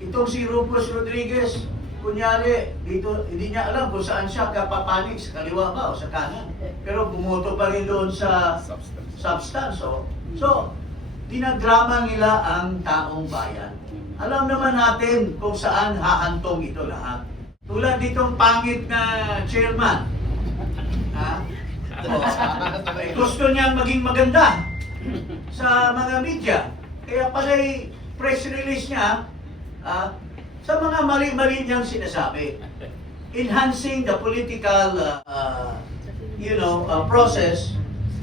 Itong si Rufus Rodriguez, kunyari, dito, hindi niya alam kung saan siya kapapanig, sa kaliwa ba o sa kanan. Pero bumoto pa rin doon sa substance. Oh. So, dinadrama nila ang taong bayan. Alam naman natin kung saan hahantong ito lahat. Tulad ditong pangit na chairman. Ha? Gusto niyang maging maganda sa mga media. Kaya pala'y press release niya, sa mga mali-mali niyang sinasabi. Enhancing the political process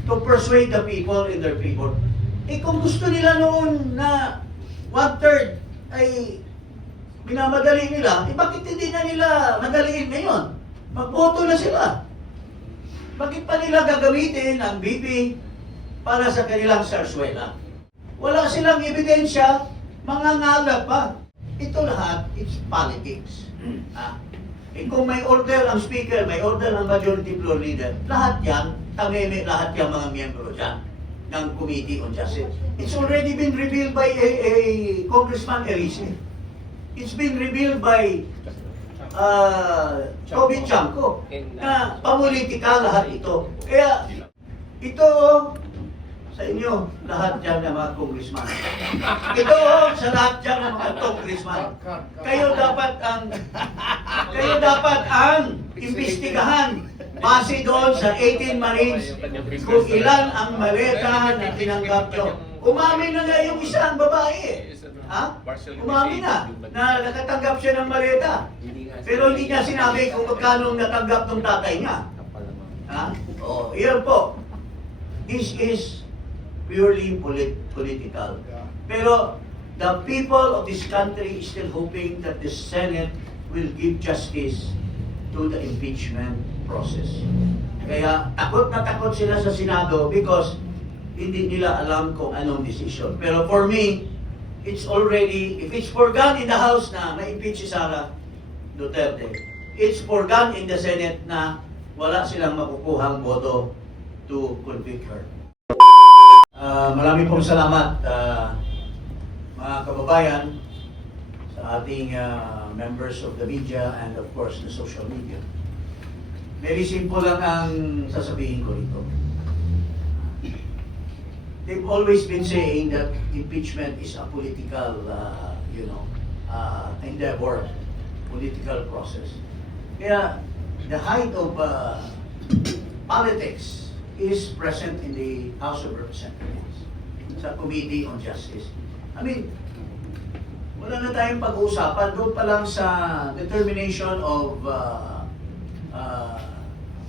to persuade the people in their favor. Eh kung gusto nila noon na 1/3 ay minamadali nila, eh bakit hindi na nila madaliin ngayon? Magboto na sila. Bakit pa nila gagamitin ang BP para sa kanilang sarswela? Wala silang ebidensya, mangangalat pa. Ito lahat, it's politics. Eh kung may order ang speaker, may order ang majority floor leader, lahat yan, tameme lahat yung mga miyembro dyan ng Committee on Justice. It's already been revealed by a Congressman Erice. It's been revealed by Toby Chanco na pamulitika lahat ito. Kaya ito sa inyo, lahat dyan ng mga congressman. Ito sa lahat dyan ng mga congressman. Kayo dapat ang imbestigahan base doon sa 18 Marines kung ilan ang maleta na tinanggap nyo. Umamin na nga yung isang babae. Ha? Umamin na nakatanggap siya ng maleta. Pero hindi niya sinabi kung magkano natanggap ng tatay niya. Ha? O, iyan po. This is purely political. Pero the people of this country is still hoping that the Senate will give justice to the impeachment process. Kaya takot na takot sila sa Senado because hindi nila alam kung anong decision. Pero for me, it's already, if it's forgone in the House na ma-impeach si Sara Duterte, it's forgone in the Senate na wala silang makukuhang boto to convict her. Marami pong salamat mga kababayan sa ating members of the media and of course the social media. Very simple lang ang sasabihin ko rito. They've always been saying that impeachment is a political endeavor, political process. Kaya the height of politics is present in the House of Representatives sa Committee on Justice. I mean, wala na tayong pag-uusapan doon pa lang sa determination of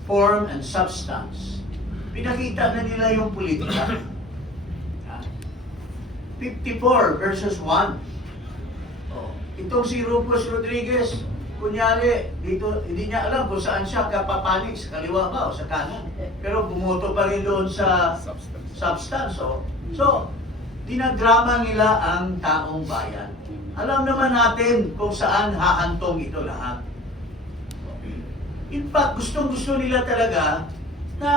form and substance. Pinakita na nila yung politika. 54 versus 1. Oh. Itong si Rufus Rodriguez, kunyari, dito, hindi niya alam kung saan siya kapapanig, sa kaliwa ba o sa kanan. Pero bumoto pa rin doon sa substance. Oh. So, dinadrama nila ang taong bayan. Alam naman natin kung saan hahantong ito lahat. In fact, gustong-gusto nila talaga na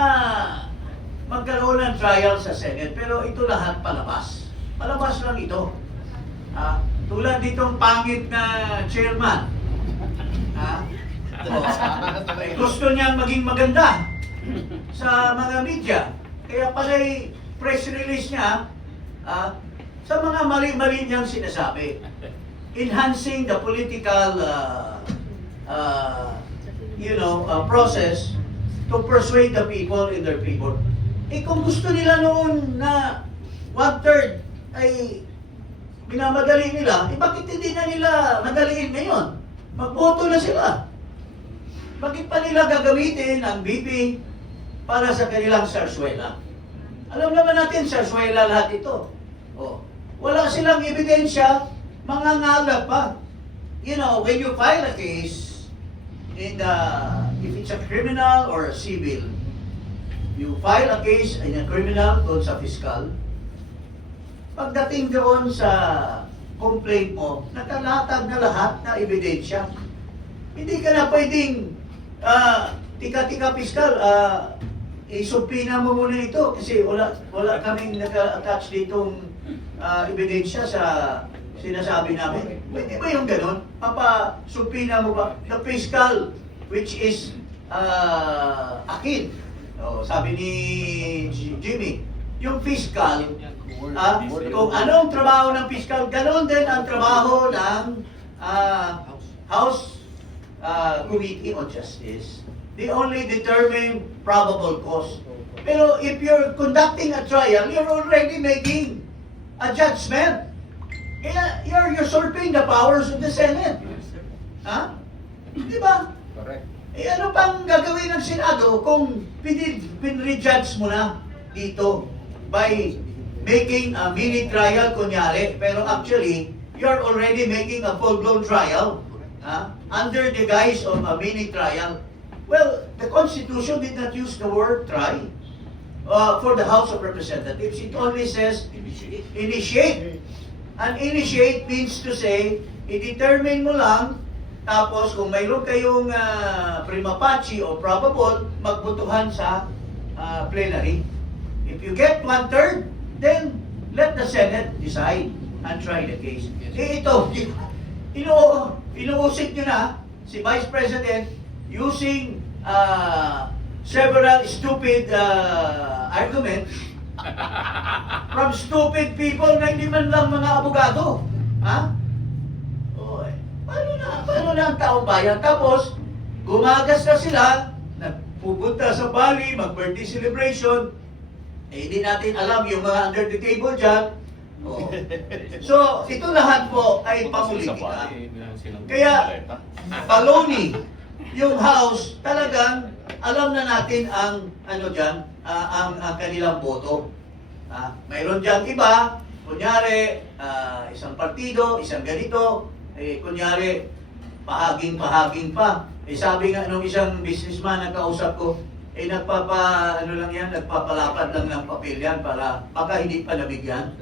magkaroon ng trial sa Senate. Pero ito lahat palabas. Palabas lang ito. Tulad ditong pangit na chairman. Gusto niyang maging maganda sa mga media. Kaya pala'y press release niya, sa mga mali-mali niyang sinasabi. Enhancing the political process to persuade the people in their favor. Eh kung gusto nila noon na 1/3 ay minamadali nila, eh bakit hindi na nila madaliin ngayon? Magboto na sila. Bakit pa nila gagamitin ang BP para sa kanilang sarswela? Alam naman natin, sarswela lahat ito. Oh. Wala silang ebidensya, mangangalat pa. You know, when you file a case, if it's a criminal or a civil, you file a case in a criminal doon sa fiscal, pagdating doon sa complaint mo, nakalatag na lahat na ebidensya. Hindi ka na pwedeng tika-tika piskal, isupina mo muna ito kasi wala kaming naka-attach ditong ebidensya sa sinasabi namin. Pwede ba yung ganun? Papasupina mo ba? The fiscal, which is akin. Sabi ni Jimmy, yung fiscal, kung anong trabaho ng fiscal, ganun din ang trabaho ng House Committee on Justice. They only determine probable cause. Pero if you're conducting a trial, you're already making a judgment. You're usurping the powers of the Senate. Ha? Di ba? Correct. Ano pang gagawin ng Senado kung pinrejudge mo na dito by making a mini trial kunyari, pero actually, you're already making a full-blown trial under the guise of a mini trial. Well, the Constitution did not use the word try for the House of Representatives. It only says initiate. And initiate means to say, i-determine mo lang, tapos kung mayroon kayong prima facie o probable, magbutuhan sa plenary. If you get 1/3, then let the Senate decide and try the case. Ito, inuusik nyo na si Vice President using several stupid arguments from stupid people na hindi man lang mga abogado. Ha? Paano na ang taong bayan? Tapos, gumagas na sila, nagpupunta sa Bali, mag-birthday celebration, hindi natin alam yung mga under the table dyan. So, ito lahat po ay pamulitika. Kaya, baloney, yung House, talagang alam na natin ang ang kanilang boto. Mayroon dyan iba, kunyari, isang partido, isang ganito, kunyari, pahaging-pahaging pa. Sabi nga nung isang businessman na kausap ko, nagpapalapad lang ng papel yan para baka hindi pa nabigyan.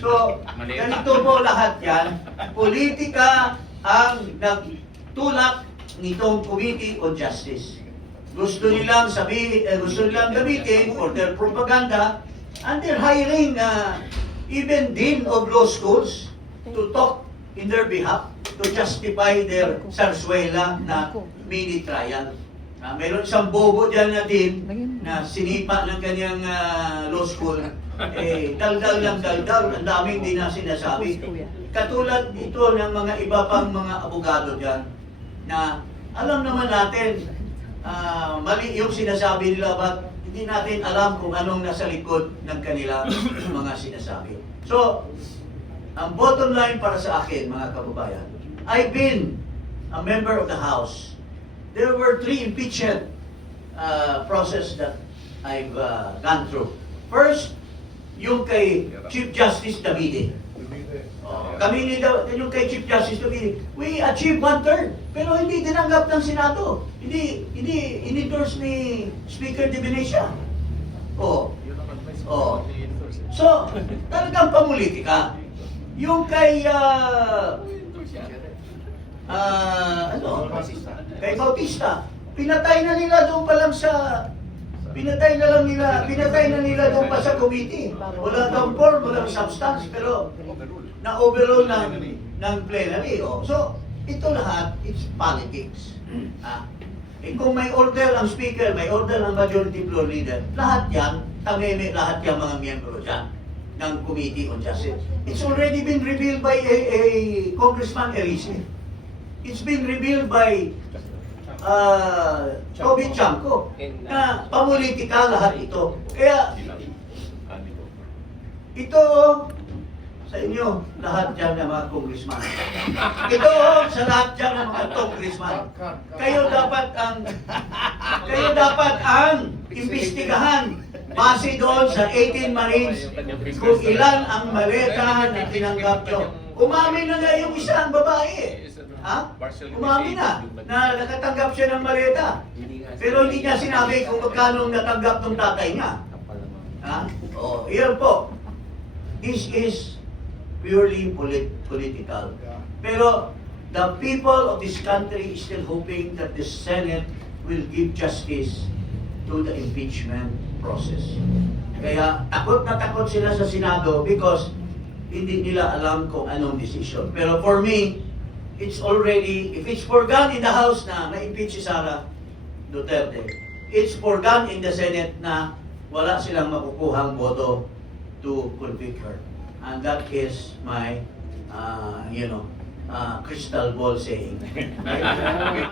So, ganito po lahat yan. Politika ang nagtulak nitong Committee on Justice. Gusto nilang gamitin for their propaganda, and they're hiring even dean of law schools to talk in their behalf to justify their sarsuela na mini trial. Mayroon isang bobo dyan na din na sinipa ng kanyang law school. Daldal ng daldal, ang daming din na sinasabi. Katulad ito ng mga iba pang mga abogado dyan na alam naman natin mali yung sinasabi nila, but hindi natin alam kung anong nasa likod ng kanilang mga sinasabi. So, ang bottom line para sa akin, mga kababayan, I've been a member of the House. There were 3 impeachment process that I've gone through. First, yung kay Chief Justice Davide. Yung kay Chief Justice Davide, we achieved 1/3, pero hindi tinanggap ng Senado. Hindi in-endorse ni Speaker de Venecia. So, talagang pamulitika. Yung kay kay Bautista, pinatay na nila doon pa lang sa pinatay na nila doon pa sa committee. Wala kang form, walang substance, pero na-overall ng plenary. So, ito lahat, it's politics. Kung may order ang speaker, may order ang majority floor leader, lahat yan, lahat yung mga miyembro dyan ng Committee on Justice. It's already been revealed by a Congressman Erice. It's been revealed by Toby Chanco na pamulitika lahat ito. Kaya, ito sa inyo, lahat dyan ng mga congressman. Ito sa lahat dyan ng mga congressman. Kayo dapat ang imbestigahan base doon sa 18 Marines kung ilan ang maleta na tinanggap nyo. Umamin na nga yung isang babae. Umamin na nakatanggap siya ng maleta. Pero hindi niya sinabi kung magkano natanggap ng tatay niya. Iyan po. This is purely political. Pero the people of this country is still hoping that the Senate will give justice to the impeachment process. Kaya takot na takot sila sa Senado because hindi nila alam kung anong decision. Pero for me, it's already, if it's for gone in the House na na-impeach si Sara Duterte, it's for gone in the Senate na wala silang makukuhang boto to convict her. And that is my, crystal ball saying. Right?